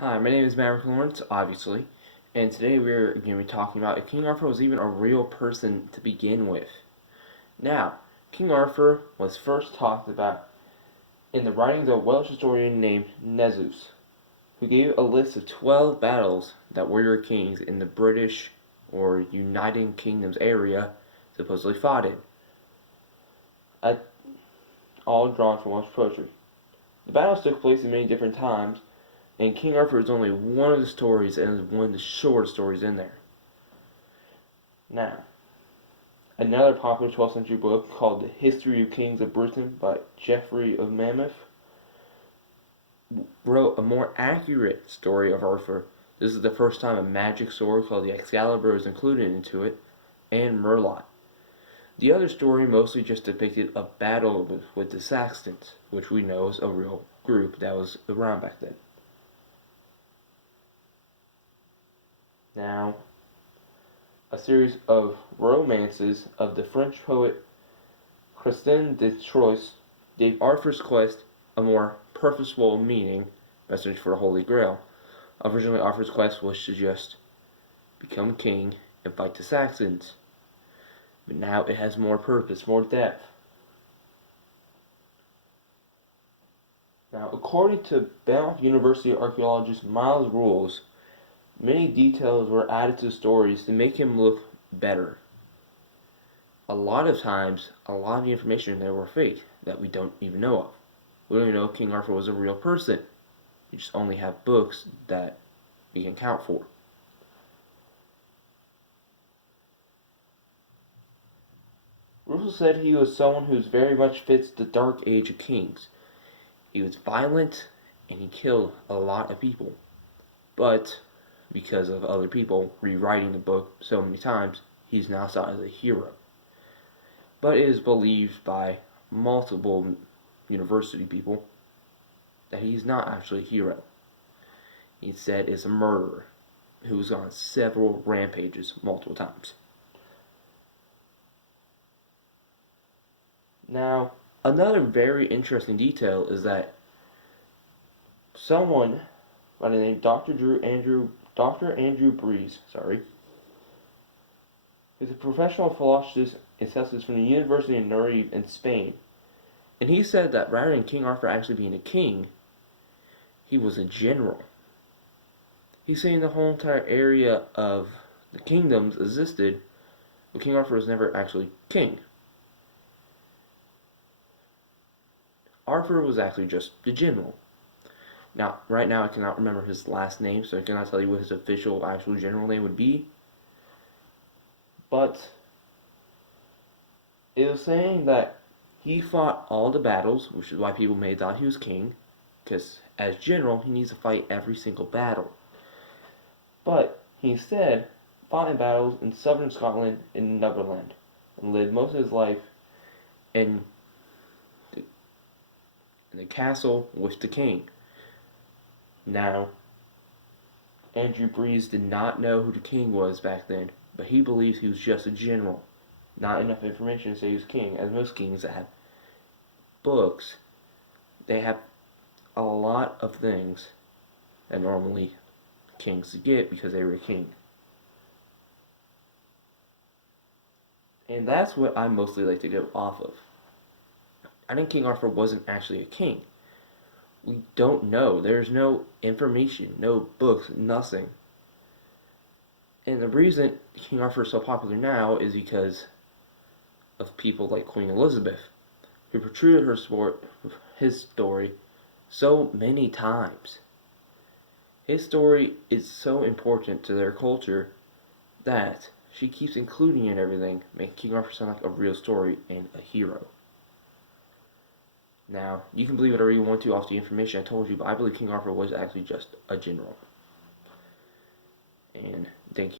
Hi, my name is Maverick Lawrence, obviously, and today we're going to be talking about if King Arthur was even a real person to begin with. Now, King Arthur was first talked about in the writings of a Welsh historian named Nessus, who gave a list of 12 battles that warrior kings in the British or United Kingdoms area supposedly fought in, all drawn from Welsh poetry. The battles took place in many different times, and King Arthur is only one of the stories and is one of the shortest stories in there. Now, another popular 12th century book called The History of Kings of Britain by Geoffrey of Monmouth wrote a more accurate story of Arthur. This is the first time a magic sword called the Excalibur is included into it, and Merlot. The other story mostly just depicted a battle with the Saxons, which we know is a real group that was around back then. Now, a series of romances of the French poet Christine de Troyes gave Arthur's quest a more purposeful meaning, message for the Holy Grail. Originally, Arthur's quest was to just become king and fight the Saxons, but now it has more purpose, more depth. Now, according to Banff University archaeologist Miles Rules, many details were added to the stories to make him look better. A lot of times, a lot of the information in there were fake that we don't even know of. We don't even know if King Arthur was a real person. We just only have books that we can count for. Russell said he was someone who very much fits the dark age of kings. He was violent and he killed a lot of people. But because of other people rewriting the book so many times, he's now saw as a hero. But it is believed by multiple university people that he's not actually a hero. He said is a murderer who's on several rampages multiple times. Now, another very interesting detail is that someone by the name Dr. Andrew Breeze, is a professional philologist and statistician from the University of Narive in Spain. And he said that rather than King Arthur actually being a king, he was a general. He's saying the whole entire area of the kingdoms existed, but King Arthur was never actually king. Arthur was actually just the general. Now, right now I cannot remember his last name, so I cannot tell you what his official actual general name would be. But it was saying that he fought all the battles, which is why people may have thought he was king, because as general, he needs to fight every single battle. But he instead fought in battles in southern Scotland and Netherland, and lived most of his life in the castle with the king. Now, Andrew Breeze did not know who the king was back then, but he believes he was just a general. Not enough information to say he was king, as most kings that have books, they have a lot of things that normally kings get because they were a king. And that's what I mostly like to go off of. I think King Arthur wasn't actually a king. We don't know. There's no information, no books, nothing. And the reason King Arthur is so popular now is because of people like Queen Elizabeth, who portrayed his story so many times. His story is so important to their culture that she keeps including it in everything, making King Arthur sound like a real story and a hero. Now, you can believe whatever you want to off the information I told you, but I believe King Arthur was actually just a general.